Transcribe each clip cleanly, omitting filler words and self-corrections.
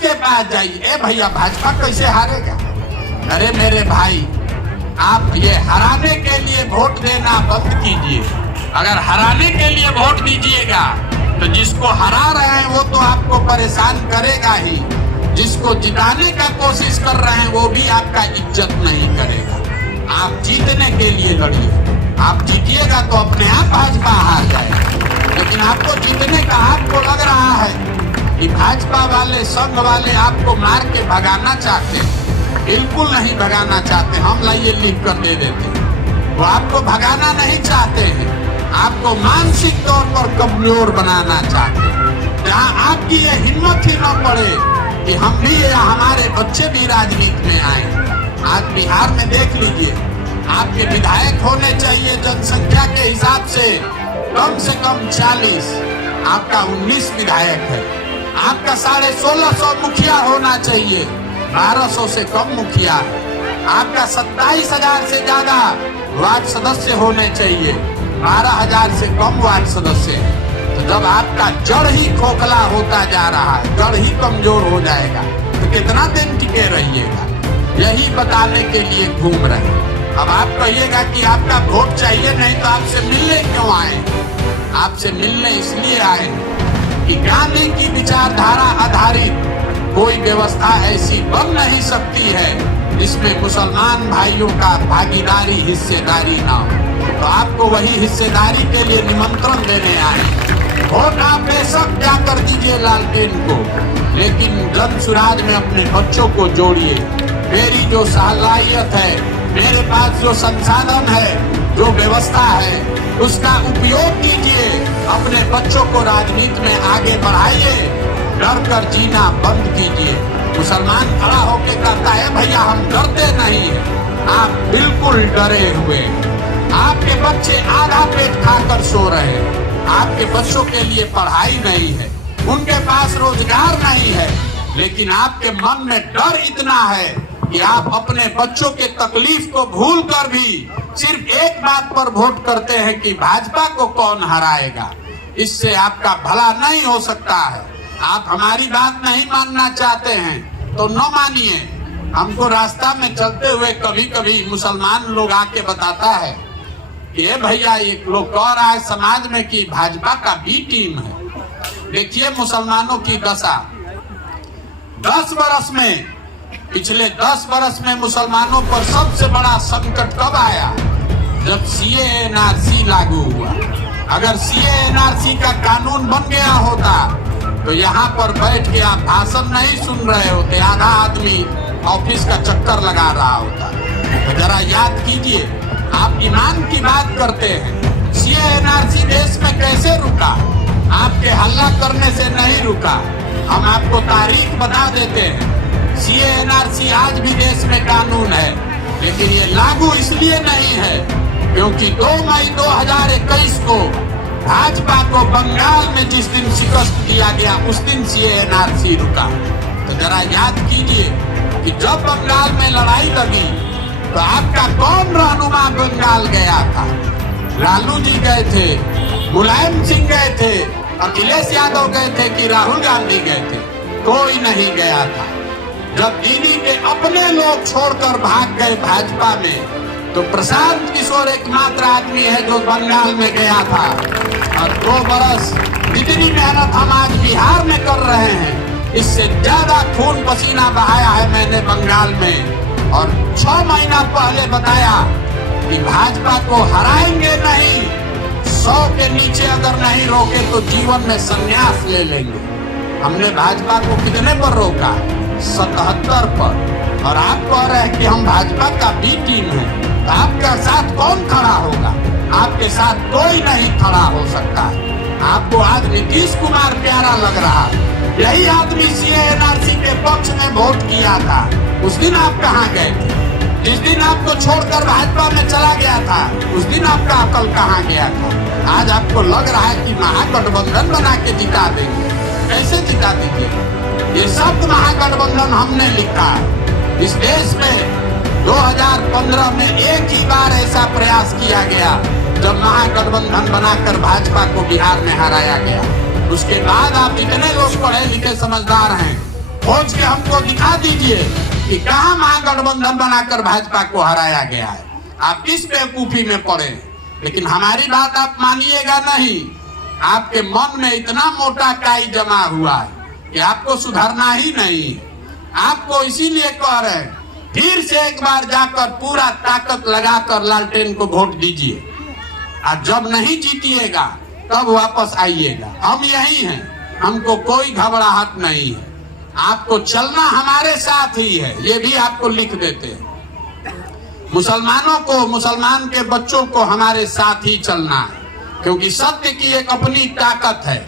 उसके पास जाइए, ए भैया भाजपा कैसे हारेगा। अरे मेरे भाई, आप ये हराने के लिए वोट देना बंद कीजिए। अगर हराने के लिए वोट दीजिएगा तो जिसको हरा रहे हैं वो तो आपको परेशान करेगा ही, जिसको जिताने का कोशिश कर रहे हैं वो भी आपका इज्जत नहीं करेगा। आप जीतने के लिए लड़िए, आप जीतिएगा तो अपने आप भाजपा हार जाएगा। लेकिन आपको जीतने का आपको लग रहा है कि भाजपा वाले संघ वाले आपको मार के भगाना चाहते हैं। बिल्कुल नहीं भगाना चाहते, हम लाइए लिख कर दे देते। वो आपको भगाना नहीं चाहते हैं, आपको मानसिक तौर पर कमजोर बनाना चाहते हैं। जहाँ आपकी ये हिम्मत ही न पड़े कि हम भी या हमारे बच्चे भी राजनीति में आए। आज बिहार में देख लीजिए, आपके विधायक होने चाहिए जनसंख्या के हिसाब से कम 40, आपका 19 विधायक है। आपका 1650 मुखिया होना चाहिए, 1200 से कम मुखिया है। आपका 27,000 से ज्यादा वार्ड सदस्य होने चाहिए, 12,000 से कम वार्ड सदस्य है। तो जब आपका जड़ ही खोखला होता जा रहा है, जड़ ही कमजोर हो जाएगा, तो कितना दिन टिके रहिएगा। यही बताने के लिए घूम रहे हैं। अब आप कहिएगा कि आपका वोट चाहिए, नहीं तो आपसे मिलने क्यों आए। आपसे मिलने इसलिए आए कि गांधी की विचारधारा आधारित कोई व्यवस्था ऐसी बन नहीं सकती है जिसमें मुसलमान भाइयों का भागीदारी हिस्सेदारी ना हो। तो आपको वही हिस्सेदारी के लिए निमंत्रण देने आए। वोट आप बेशक क्या कर दीजिए लालटेन को, लेकिन जन सुराज में अपने बच्चों को जोड़िए। मेरी जो सलाहियत है, मेरे पास जो संसाधन है, जो व्यवस्था है, उसका उपयोग कीजिए। अपने बच्चों को राजनीति में आगे बढ़ाइए, डर कर जीना बंद कीजिए। मुसलमान खड़ा होके कहता है भैया हम डरते नहीं हैं, आप बिल्कुल डरे हुए। आपके बच्चे आधा पेट खाकर सो रहे हैं, आपके बच्चों के लिए पढ़ाई नहीं है, उनके पास रोजगार नहीं है, लेकिन आपके मन में डर इतना है कि आप अपने बच्चों के तकलीफ को भूल कर भी सिर्फ एक बात पर वोट करते हैं कि भाजपा को कौन हराएगा। इससे आपका भला नहीं हो सकता है। आप हमारी बात नहीं मानना चाहते हैं तो न मानिए। हमको रास्ता में चलते हुए कभी कभी मुसलमान लोग आके बताता है कि ये भैया एक लोग कह रहा है समाज में कि भाजपा का बी टीम है। देखिए मुसलमानों की दशा, 10 वर्ष में, पिछले 10 वर्ष में मुसलमानों पर सबसे बड़ा संकट कब आया? जब सीए एनआरसी लागू हुआ। अगर सीए एनआरसी का कानून बन गया होता तो यहाँ पर बैठ के आप भाषण नहीं सुन रहे होते, आधा आदमी ऑफिस का चक्कर लगा रहा होता। तो जरा याद कीजिए, आप ईमान की बात करते हैं। सीए एनआरसी देश में कैसे रुका? आपके हल्ला करने से नहीं रुका। हम आपको तारीख बता देते हैं। सीए एनआरसी आज भी देश में कानून है, लेकिन ये लागू इसलिए नहीं है क्योंकि 2 मई 2021 को भाजपा को बंगाल में जिस दिन शिकस्त दिया गया उस दिन सीए एनआरसी रुका। तो जरा याद कीजिए कि जब बंगाल में लड़ाई लगी तो आपका कौन रहनुमा बंगाल गया था? लालू जी गए थे, मुलायम सिंह गए थे, अखिलेश यादव गए थे कि राहुल गांधी गए थे? कोई नहीं गया था। जब दीदी के अपने लोग छोड़कर भाग गए भाजपा में, तो प्रशांत किशोर एकमात्र आदमी है जो बंगाल में गया था। और 2 बरस जितनी मेहनत हम आज बिहार में कर रहे हैं, इससे ज्यादा खून पसीना बहाया है मैंने बंगाल में। और 6 महीना पहले बताया कि भाजपा को हराएंगे नहीं, 100 के नीचे अगर नहीं रोके तो जीवन में संन्यास ले लेंगे। हमने भाजपा को कितने पर रोका? 77 पर। और आप कह रहे हैं कि हम भाजपा का बी टीम है। तो आपके साथ कौन खड़ा होगा? आपके साथ कोई नहीं खड़ा हो सकता है। आपको आज नीतीश कुमार प्यारा लग रहा है। यही आदमी सीए एनआरसी के पक्ष में वोट किया था। उस दिन आप कहाँ गए थे? जिस दिन आपको छोड़कर भाजपा में चला गया था, उस दिन आपका अकल कहाँ गया था? आज आपको लग रहा है कि महागठबंधन बना के जिता देंगे। कैसे जिता दीजिए? ये शब्द महागठबंधन हमने लिखा है। इस देश में 2015 में एक ही बार ऐसा प्रयास किया गया जब महागठबंधन बनाकर भाजपा को बिहार में हराया गया। उसके बाद आप इतने लोग पढ़े लिखे समझदार हैं खोज के हमको दिखा दीजिए कि कहां महागठबंधन बनाकर भाजपा को हराया गया है। आप किस बेवकूफी में पड़े। लेकिन हमारी बात आप मानिएगा नहीं। आपके मन में इतना मोटा काई जमा हुआ है कि आपको सुधरना ही नहीं। आपको इसीलिए कह रहे हैं, फिर से एक बार जाकर पूरा ताकत लगाकर लालटेन को वोट दीजिए, और जब नहीं जीतिएगा तब वापस आइएगा। हम यही हैं, हमको कोई घबराहट नहीं है। आपको चलना हमारे साथ ही है, ये भी आपको लिख देते हैं। मुसलमानों को, मुसलमान के बच्चों को हमारे साथ ही चलना है, क्योंकि सत्य की एक अपनी ताकत है।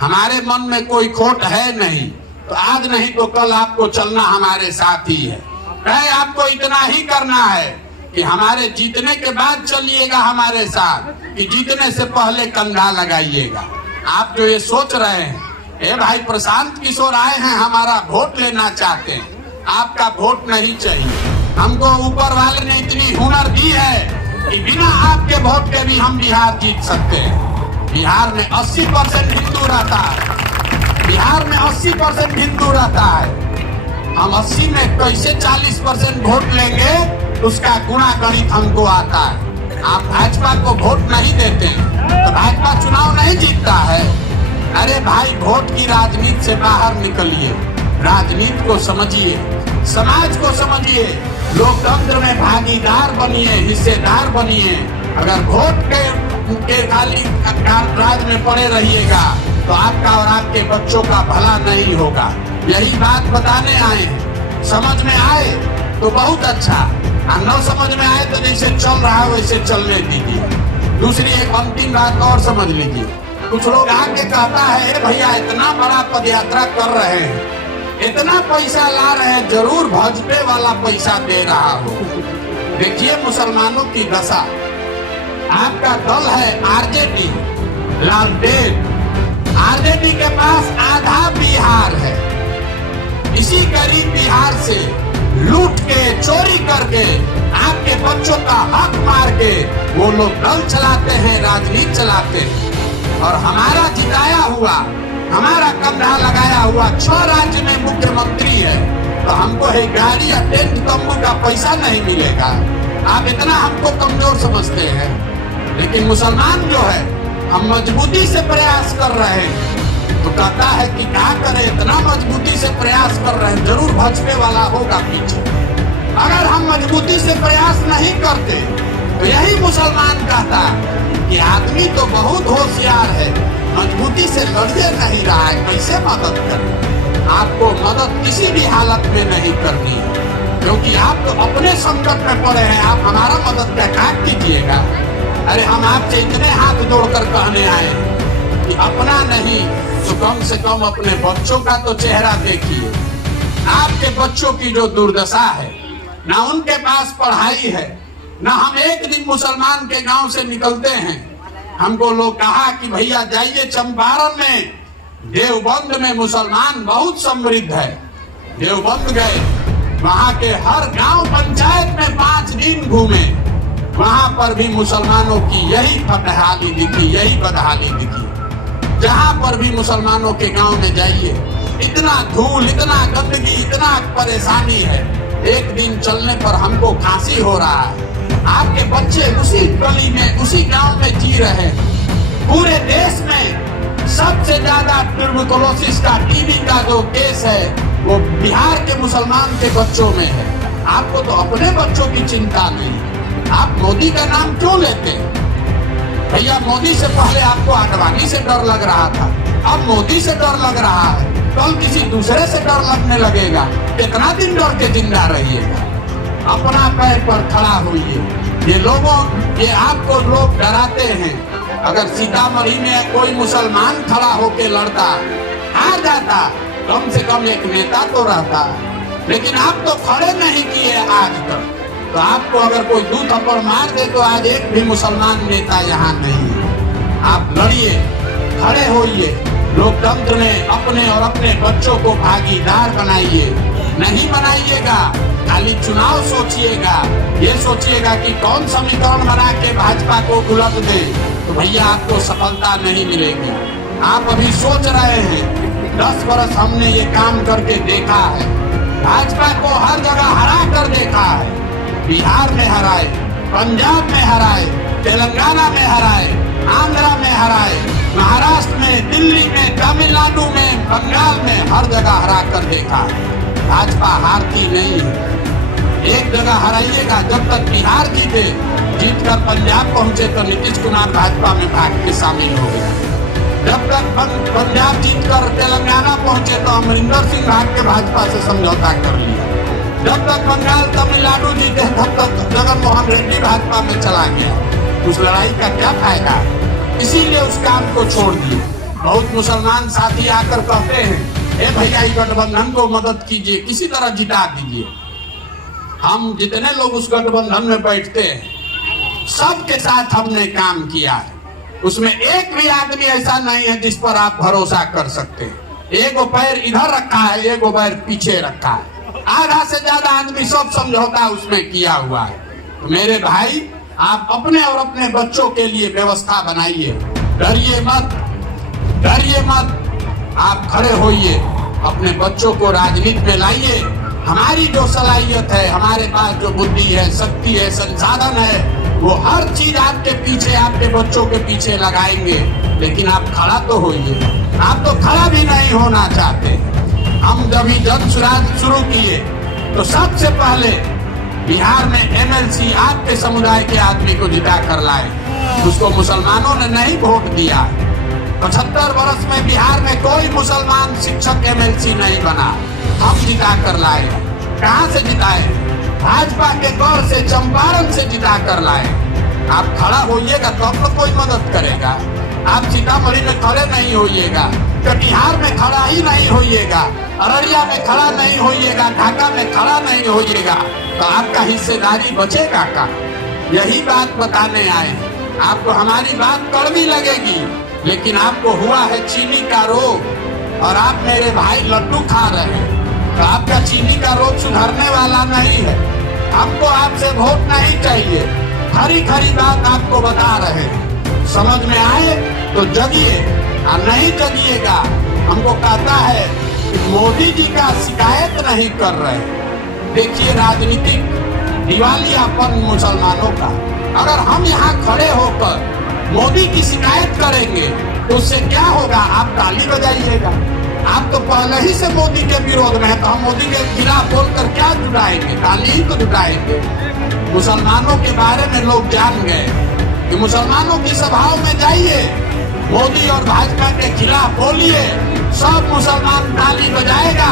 हमारे मन में कोई खोट है नहीं, तो आज नहीं तो कल आपको चलना हमारे साथ ही है। कहे आपको इतना ही करना है कि हमारे जीतने के बाद चलिएगा हमारे साथ, कि जीतने से पहले कंधा लगाइएगा। आप जो ये सोच रहे हैं, ए भाई प्रशांत किशोर आए हैं, हमारा वोट लेना चाहते हैं, आपका वोट नहीं चाहिए। हमको ऊपर वाले ने इतनी हुनर दी है कि बिना आपके वोट के भी हम बिहार जीत सकते हैं। बिहार में 80% हिंदू रहता है, बिहार में 80% हिंदू रहता है। हम 80 में कैसे 40% वोट लेंगे, उसका गुणा गणित हमको आता है। आप भाजपा को वोट नहीं देते तो भाजपा चुनाव नहीं जीतता है। अरे भाई, वोट की राजनीति से बाहर निकलिए, राजनीति को समझिए, समाज को समझिए, लोकतंत्र में भागीदार बनिए, हिस्सेदार बनिए। अगर वोट के खाली राज में पड़े रहिएगा तो आपका और आपके बच्चों का भला नहीं होगा। यही बात बताने आए हैं। समझ में आए तो बहुत अच्छा, और न समझ में आए तो जैसे चल रहा है वैसे चलने दीजिए। दूसरी एक अंतिम बात और समझ लीजिए। कुछ लोग आके कहता है, भैया इतना बड़ा पदयात्रा कर रहे हैं, इतना पैसा ला रहे हैं, जरूर भाजपा वाला पैसा दे रहा हो। देखिए मुसलमानों की दशा। आपका दल है आरजेडी, लालटेन। आरजेडी के पास आधा बिहार है। इसी गरीब बिहार से लूट के, चोरी करके, आपके बच्चों का हक मार के वो लोग दल चलाते हैं, राजनीति चलाते हैं। और हमारा जिताया हुआ, हमारा कंधा लगाया हुआ 6 राज्य में मुख्यमंत्री है, तो हमको है गाड़ी या टेंट तंबू का पैसा नहीं मिलेगा। आप इतना हमको कमजोर समझते हैं। लेकिन मुसलमान जो है, हम मजबूती से प्रयास कर रहे हैं, तो कहता है कि क्या करें, इतना मजबूती से प्रयास कर रहे हैं, जरूर भाजपा वाला होगा पीछे। अगर हम मजबूती से प्रयास नहीं करते तो यही मुसलमान कहता कि आदमी तो बहुत होशियार है, मजबूती से लड़े नहीं रहा है, कैसे मदद करें। आपको मदद किसी भी हालत में नहीं करनी है, क्योंकि आप तो अपने संकट में पड़े हैं। आप हमारा मदद क्या कीजिएगा। अरे हम आपसे इतने हाथ जोड़कर कहने आए कि अपना नहीं तो कम से कम अपने बच्चों का तो चेहरा देखिए। आपके बच्चों की जो दुर्दशा है, ना उनके पास पढ़ाई है, ना हम एक दिन मुसलमान के गांव से निकलते हैं। हमको लोग कहा कि भैया जाइए चंपारण में, देवबंद में मुसलमान बहुत समृद्ध है। देवबंद गए, वहां के हर गांव पंचायत में 5 दिन घूमे, वहां पर भी मुसलमानों की यही फटहाली दिखी, यही बदहाली दिखी। जहां पर भी मुसलमानों के गांव में जाइए, इतना धूल, इतना गंदगी, इतना परेशानी है। एक दिन चलने पर हमको खांसी हो रहा है। आपके बच्चे उसी गली में, उसी गांव में जी रहे हैं। पूरे देश में सबसे ज्यादा ट्यूबरकुलोसिस का, टीबी का जो केस है, वो बिहार के मुसलमान के बच्चों में है। आपको तो अपने बच्चों की चिंता नहीं। आप मोदी का नाम क्यों लेते हैं? भैया मोदी से पहले आपको आडवाणी से डर लग रहा था, अब मोदी से डर लग रहा है, कल किसी दूसरे से डर लगने लगेगा। कितना दिन डर के जिंदा रहिएगा। अपना पैर पर खड़ा होइए। ये आपको लोग डराते हैं। अगर सीतामढ़ी में कोई मुसलमान खड़ा होके लड़ता, हार जाता, कम से कम एक नेता तो रहता। लेकिन आप तो खड़े नहीं किए आज तक। तो आपको अगर कोई 2 थप्पड़ मार दे तो आज एक भी मुसलमान नेता यहाँ नहीं है। आप लड़िए, खड़े होइए, लोकतंत्र में अपने और अपने बच्चों को भागीदार बनाइए। नहीं बनाइएगा, खाली चुनाव सोचिएगा, ये सोचिएगा कि कौन समीकरण बना के भाजपा को उलट दे, तो भैया आपको सफलता नहीं मिलेगी। आप अभी सोच रहे हैं, 10 बरस हमने ये काम करके देखा है। भाजपा को हर जगह हरा कर देखा है। बिहार में हराए, पंजाब में हराए, तेलंगाना में हराए, आंध्रा में हराए, महाराष्ट्र में, दिल्ली में, तमिलनाडु में, बंगाल में, हर जगह हरा कर देखा है। भाजपा हारती नहीं है। एक जगह हराइएगा, जब तक बिहार जीते, जीतकर पंजाब पहुंचे तो नीतीश कुमार भाजपा में भाग के शामिल हो गया। जब तक पंजाब जीतकर तेलंगाना पहुंचे तो अमरिंदर सिंह भाग के भाजपा से समझौता कर लिया। जब तक बंगाल तमिलनाडु जीते तब तक जगन मोहन रेड्डी भाजपा में चला गया। उस लड़ाई का क्या फायदा, इसीलिए उस काम को छोड़ दिए। बहुत मुसलमान साथी आकर कहते हैं, ए भैया इस गठबंधन को मदद कीजिए, किसी तरह जिता दीजिए। हम जितने लोग उस गठबंधन में बैठते हैं, सबके साथ हमने काम किया है। उसमें एक भी आदमी ऐसा नहीं है जिस पर आप भरोसा कर सकते हैं। एगो पैर इधर रखा है, एगो पैर पीछे रखा है। आधा से ज्यादा आदमी सब समझौता उसमें किया हुआ है। तो मेरे भाई, आप अपने और अपने बच्चों के लिए व्यवस्था बनाइए। डरिए मत, डरिए मत, आप खड़े होइए, अपने बच्चों को राजनीति में लाइए। हमारी जो सलाहियत है, हमारे पास जो बुद्धि है, शक्ति है, संसाधन है, वो हर चीज आपके पीछे, आपके बच्चों के पीछे लगाएंगे। लेकिन आप खड़ा तो होइए। आप तो खड़ा भी नहीं होना चाहते। हम जब ही जन सुराज शुरू किए तो सबसे पहले बिहार में एमएलसी आपके समुदाय के आदमी को जिता कर लाए। उसको मुसलमानों ने नहीं वोट दिया। 75 वर्ष में बिहार में कोई मुसलमान शिक्षक एमएलसी नहीं बना, हम जिता कर लाए। कहाँ से जिताए? भाजपा के गौर से, चंपारण से जिता कर लाए। आप खड़ा होइएगा तो आपको कोई मदद करेगा। आप सीतामढ़ी में खड़े नहीं होइएगा, कटिहार में खड़ा ही नहीं होइएगा, अररिया में खड़ा नहीं होइएगा, ढाका में खड़ा नहीं होइएगा, तो आपका हिस्सेदारी बचेगा का? यही बात बताने आए। आपको हमारी बात कड़वी लगेगी, लेकिन आपको हुआ है चीनी का रोग और आप मेरे भाई लड्डू खा रहे हैं। तो आपका चीनी का रोग सुधरने वाला नहीं है। हमको आपसे वोट नहीं चाहिए। खरी खरी बात आपको बता रहे हैं। समझ में आए तो जगिए, और नहीं जगिएगा, हमको कहता है कि मोदी जी का शिकायत नहीं कर रहे। देखिए राजनीतिक दिवालियापन मुसलमानों का। अगर हम यहाँ खड़े होकर मोदी की शिकायत करेंगे तो उससे क्या होगा? आप ताली बजाइएगा। आप तो पहले ही से मोदी के विरोध में है, तो हम मोदी के खिलाफ बोलकर क्या जुटाएंगे? ताली ही तो जुटाएंगे। मुसलमानों के बारे में लोग जान गए कि मुसलमानों की सभाओं में जाइए, मोदी और भाजपा के खिलाफ बोलिए, सब मुसलमान ताली बजाएगा,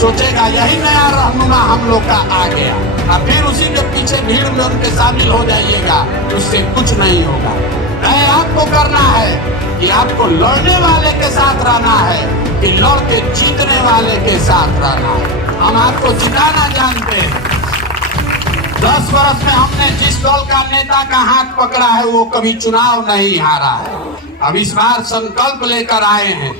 सोचेगा यही नया रहनुमा हम लोग का आ गया, और फिर उसी के पीछे भीड़ में उनके शामिल हो जाइएगा। उससे कुछ नहीं होगा। तय आपको करना है कि आपको लड़ने वाले के साथ रहना है कि लड़ के जीतने वाले के साथ रहना है। हम आपको जिताना जानते हैं। 10 वर्ष में हमने जिस दल का नेता का हाथ पकड़ा है वो कभी चुनाव नहीं हारा है। अब इस बार संकल्प लेकर आए हैं,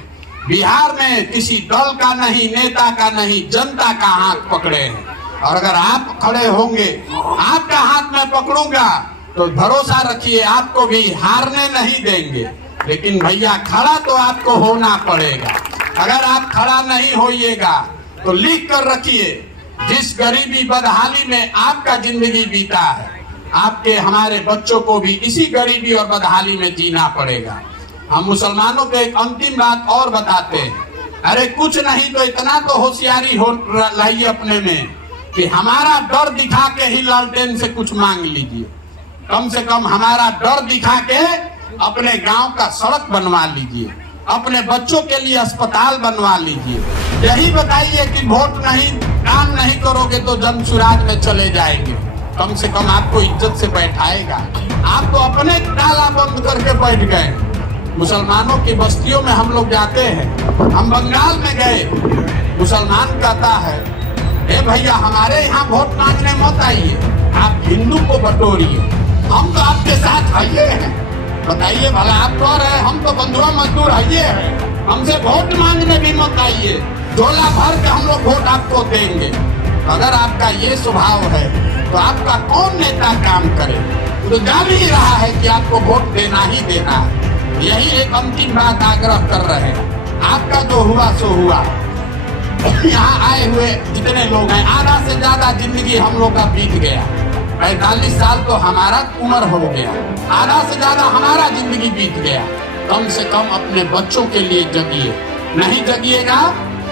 बिहार में किसी दल का नहीं, नेता का नहीं, जनता का हाथ पकड़े हैं। और अगर आप खड़े होंगे, आपका हाथ मैं पकड़ूंगा, तो भरोसा रखिए आपको भी हारने नहीं देंगे। लेकिन भैया खड़ा तो आपको होना पड़ेगा। अगर आप खड़ा नहीं होइएगा तो लिख कर रखिए, जिस गरीबी बदहाली में आपका जिंदगी बीता है, आपके हमारे बच्चों को भी इसी गरीबी और बदहाली में जीना पड़ेगा। हम मुसलमानों को एक अंतिम बात और बताते हैं। अरे कुछ नहीं तो इतना तो होशियारी हो लाइए अपने में कि हमारा डर दिखा के ही लालटेन से कुछ मांग लीजिए। कम से कम हमारा डर दिखा के अपने गांव का सड़क बनवा लीजिए, अपने बच्चों के लिए अस्पताल बनवा लीजिए। यही बताइए कि वोट नहीं, काम नहीं करोगे तो जन सुराज में चले जाएंगे। कम से कम आपको इज्जत से बैठाएगा। आप तो अपने ताला बंद करके बैठ गए। मुसलमानों की बस्तियों में हम लोग जाते हैं। हम बंगाल में गए, मुसलमान कहता है, ए भैया हमारे यहाँ वोट मांगने मत आइए, आप हिंदू को बटोरिए, हम तो आपके साथ आइए हैं। बताइए भला, आप कह रहे हैं हम तो बंधुआ मजदूर आइए हैं, हमसे वोट मांगने भी मत आइए, झोला भर के हम लोग वोट आपको देंगे। अगर आपका ये स्वभाव है तो आपका कौन नेता काम करे? तो जान ही रहा है कि आपको वोट देना ही देना है। यही एक अंतिम बात आग्रह कर रहे हैं। आपका जो हुआ सो हुआ। यहाँ आए हुए जितने लोग हैं, आधा से ज्यादा जिंदगी हम लोग का बीत गया। 45 साल तो हमारा उम्र हो गया, आधा से ज्यादा हमारा जिंदगी बीत गया। कम से कम अपने बच्चों के लिए जगिए। नहीं जगिएगा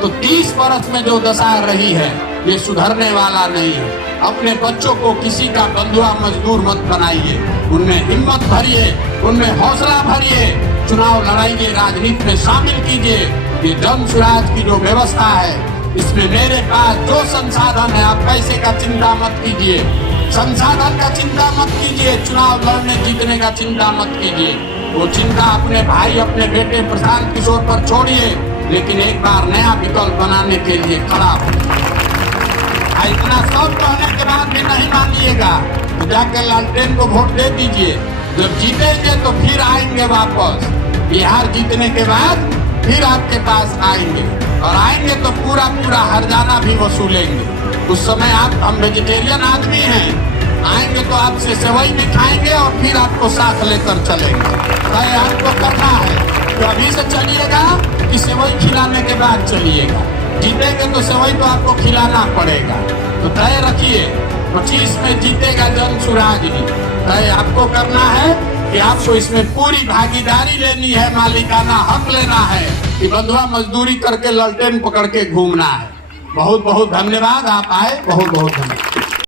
तो 30 बरस में जो दशा रही है ये सुधरने वाला नहीं है। अपने बच्चों को किसी का बंधुआ मजदूर मत बनाइए, उनमें हिम्मत भरिए, उनमें हौसला भरिए, चुनाव लड़ाइए, राजनीति में शामिल कीजिए। ये जन स्वराज की जो व्यवस्था है इसमें मेरे पास जो संसाधन है, आप पैसे का चिंता मत कीजिए, संसाधन का चिंता मत कीजिए, चुनाव लड़ने जीतने का चिंता मत कीजिए। वो चिंता अपने भाई अपने बेटे प्रशांत किशोर पर छोड़िए, लेकिन एक बार नया विकल्प बनाने के लिए खड़ा हो। इतना सब कहने के बाद भी नहीं मानिएगा तो जाकर लालटेन को वोट दे दीजिए। जब जीतेंगे तो फिर आएंगे वापस, बिहार जीतने के बाद फिर आपके पास आएंगे, और आएंगे तो पूरा पूरा हरजाना भी वसूलेंगे। उस समय हम वेजिटेरियन आदमी हैं, आएंगे तो आपसे सेवई भी खाएंगे और फिर आपको साथ लेकर चलेंगे। तय आपको करना है तो अभी से चलिएगा कि सेवई खिलाने के बाद चलिएगा। जीतेंगे तो सेवई तो आपको खिलाना पड़ेगा, तो तय रखिए 25 में जीतेगा जन स्वराज ही। तय आपको करना है कि आपको इसमें पूरी भागीदारी लेनी है, मालिकाना हक लेना है कि बंधुआ मजदूरी करके ललटेन पकड़ के घूमना है। बहुत बहुत धन्यवाद, आप आए, बहुत बहुत धन्यवाद।